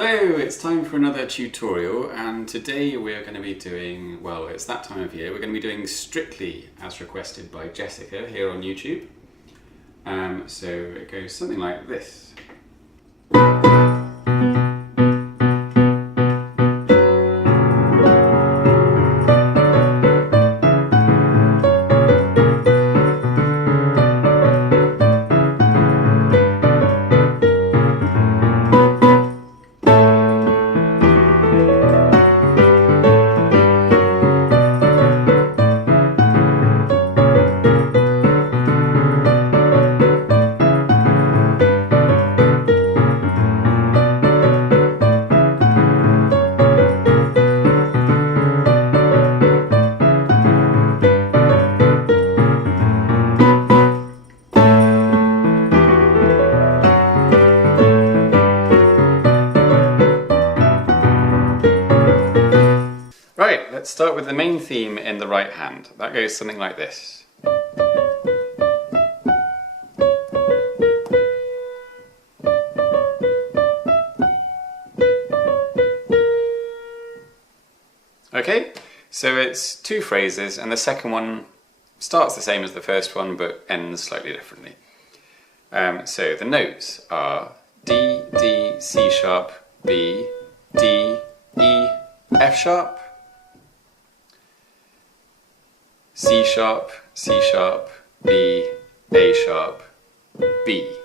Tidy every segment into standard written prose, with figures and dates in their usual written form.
Hello, it's time for another tutorial, and today we're going to be doing, well, it's that time of year, we're going to be doing Strictly as requested by Jessica here on YouTube. So it goes something like this. Right, let's start with the main theme in the right hand. That goes something like this. Okay, so it's two phrases, and the second one starts the same as the first one but ends slightly differently. So the notes are D, D, C sharp, B, D, E, F sharp, C sharp, C sharp, B, A sharp, B.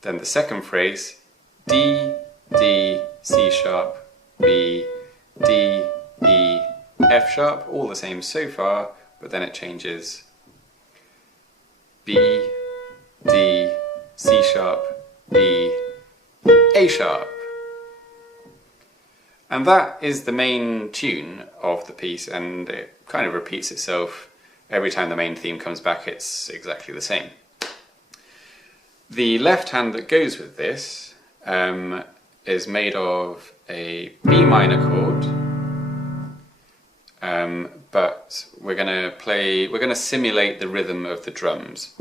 Then the second phrase, D, D, C sharp, B, D, E, F sharp, all the same so far, but then it changes B, D, C sharp, B, A sharp. And that is the main tune of the piece, and it kind of repeats itself every time the main theme comes back. It's exactly the same. The left hand that goes with this is made of a B minor chord, but we're going to simulate the rhythm of the drums.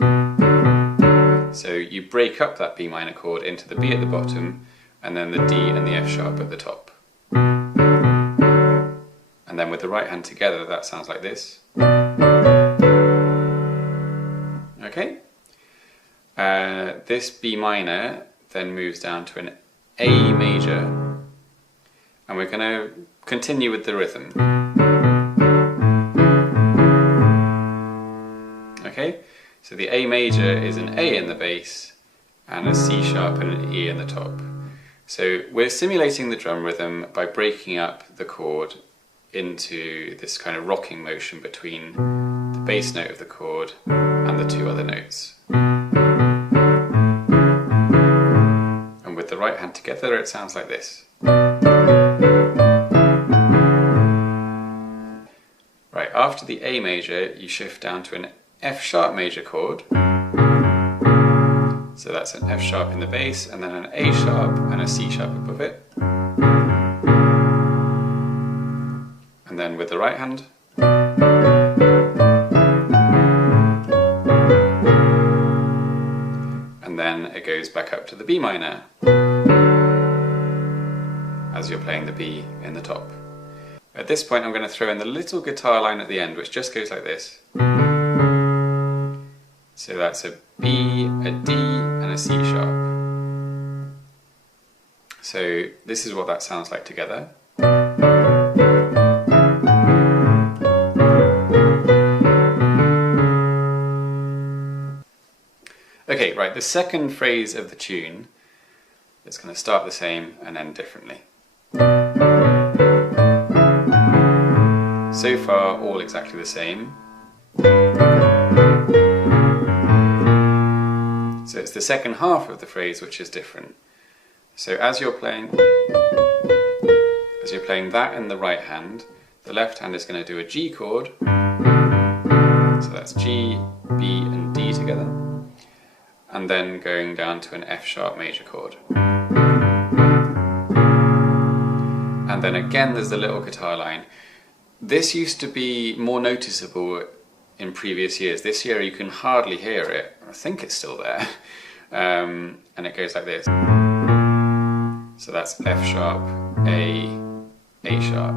So you break up that B minor chord into the B at the bottom and then the D and the F sharp at the top. And then with the right hand together, that sounds like this. Okay. This B minor then moves down to an A major, and we're going to continue with the rhythm. Okay, so the A major is an A in the bass, and a C sharp and an E in the top. So we're simulating the drum rhythm by breaking up the chord into this kind of rocking motion between the bass note of the chord and the two other notes. And with the right hand together, it sounds like this. Right, after the A major, you shift down to an F sharp major chord. So that's an F sharp in the bass, and then an A sharp and a C sharp above it. And then with the right hand, and then it goes back up to the B minor as you're playing the B in the top. At this point I'm going to throw in the little guitar line at the end, which just goes like this. So that's a B, a D and a C sharp. So this is what that sounds like together. Okay, right, the second phrase of the tune is going to start the same and end differently. So far, all exactly the same. So it's the second half of the phrase which is different. So as you're playing that in the right hand, the left hand is going to do a G chord. So that's G, B and D together. And then going down to an F sharp major chord. And then again there's the little guitar line. This used to be more noticeable in previous years. This year you can hardly hear it. I think it's still there. And it goes like this. So that's F sharp, A sharp.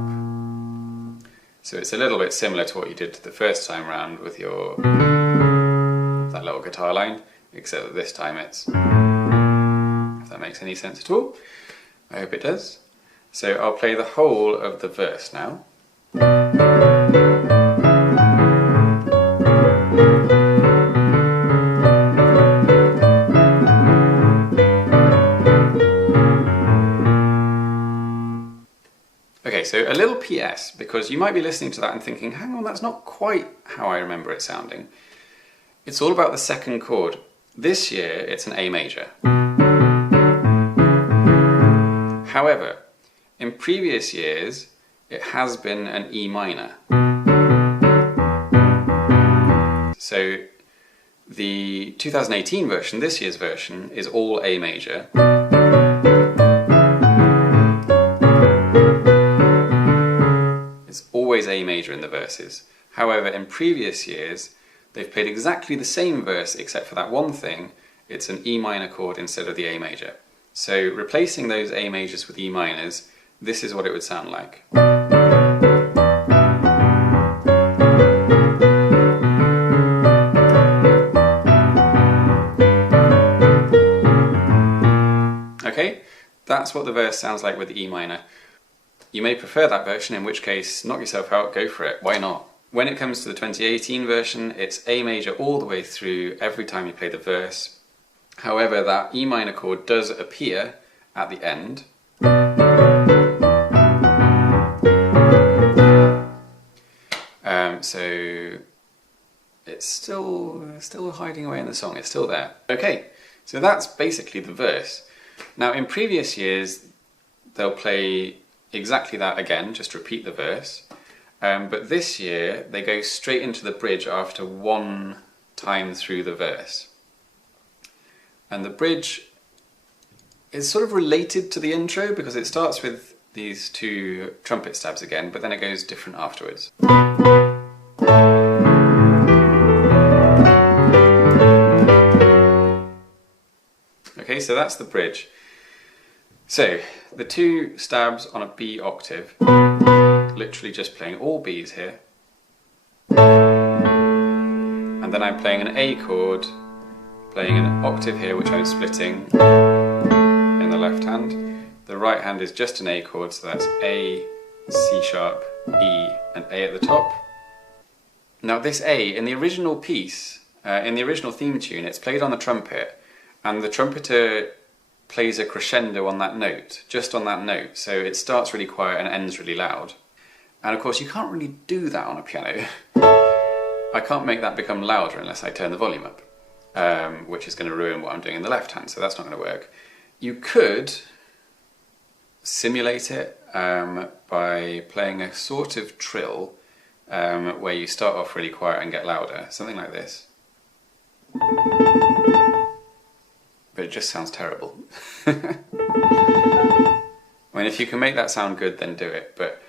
So it's a little bit similar to what you did the first time round with your that little guitar line, except that this time it's, if that makes any sense at all. I hope it does. So I'll play the whole of the verse now. Okay, so a little PS, because you might be listening to that and thinking, hang on, that's not quite how I remember it sounding. It's all about the second chord. This year, it's an A major. However, in previous years, it has been an E minor. So the 2018 version, this year's version, is all A major. It's always A major in the verses. However, in previous years, they've played exactly the same verse except for that one thing. It's an E minor chord instead of the A major. So replacing those A majors with E minors, this is what it would sound like. Okay, that's what the verse sounds like with the E minor. You may prefer that version, in which case, knock yourself out, go for it, why not? When it comes to the 2018 version, it's A major all the way through every time you play the verse. However, that E minor chord does appear at the end. So it's still hiding away in the song, it's still there. Okay, so that's basically the verse. Now in previous years, they'll play exactly that again, just repeat the verse. But this year, they go straight into the bridge after one time through the verse. And the bridge is sort of related to the intro because it starts with these two trumpet stabs again, but then it goes different afterwards. Okay, so that's the bridge. So, the two stabs on a B octave, literally just playing all Bs here. And then I'm playing an A chord, playing an octave here which I'm splitting in the left hand. The right hand is just an A chord, so that's A, C sharp, E, and A at the top. Now this A, in the original piece, in the original theme tune, it's played on the trumpet, and the trumpeter plays a crescendo on that note, just on that note, so it starts really quiet and ends really loud. And of course you can't really do that on a piano. I can't make that become louder unless I turn the volume up, which is going to ruin what I'm doing in the left hand, so that's not going to work. You could simulate it by playing a sort of trill where you start off really quiet and get louder, something like this. But it just sounds terrible. I mean, if you can make that sound good, then do it, but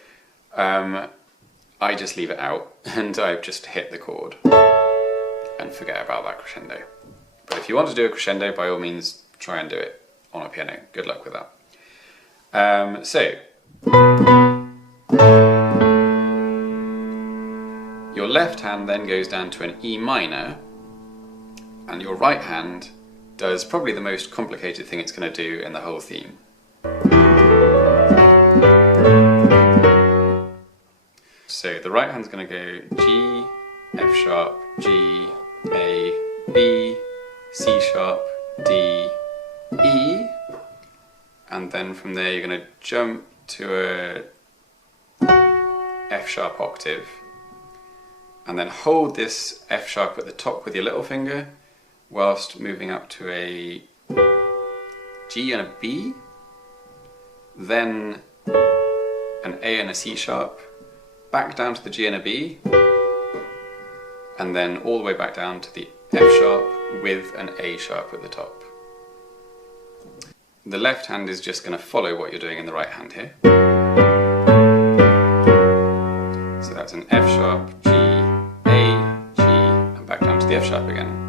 I just leave it out and I just hit the chord and forget about that crescendo. But if you want to do a crescendo, by all means, try and do it on a piano. Good luck with that. So, your left hand then goes down to an E minor, and your right hand does probably the most complicated thing it's going to do in the whole theme. So the right hand's going to go G, F sharp, G, A, B, C sharp, D, E, and then from there you're going to jump to a F sharp octave, and then hold this F sharp at the top with your little finger, whilst moving up to a G and a B, then an A and a C sharp, back down to the G and a B, and then all the way back down to the F sharp with an A sharp at the top. The left hand is just going to follow what you're doing in the right hand here. So that's an F sharp, G, A, G, and back down to the F sharp again.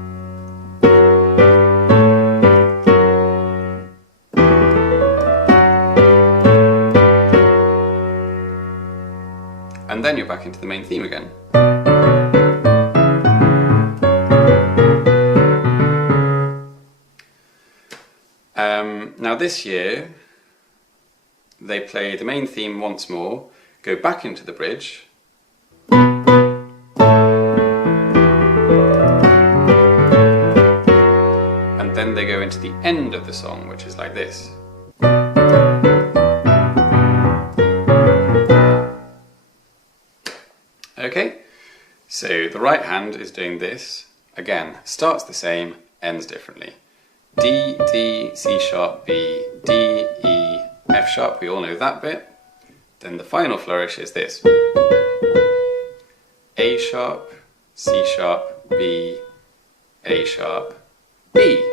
and then you're back into the main theme again. Now this year, they play the main theme once more, go back into the bridge, and then they go into the end of the song, which is like this. Okay, so the right hand is doing this, again, starts the same, ends differently. D, D, C sharp, B, D, E, F sharp, we all know that bit. Then the final flourish is this. A sharp, C sharp, B, A sharp, B.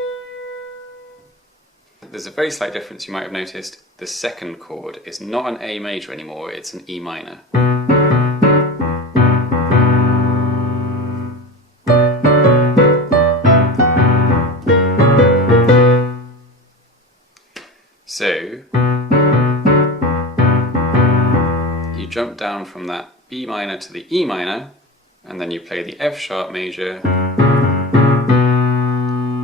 There's a very slight difference you might have noticed. The second chord is not an A major anymore, it's an E minor. So, you jump down from that B minor to the E minor, and then you play the F sharp major,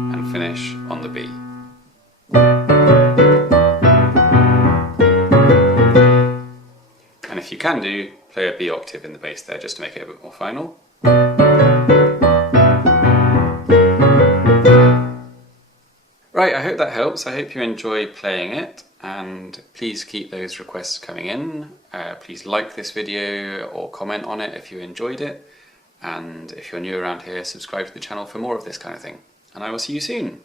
and finish on the B. And if you can do, play a B octave in the bass there, just to make it a bit more final. Right, I hope that helps. I hope you enjoy playing it, and please keep those requests coming in. Please like this video or comment on it if you enjoyed it, and if you're new around here, subscribe to the channel for more of this kind of thing. And I will see you soon.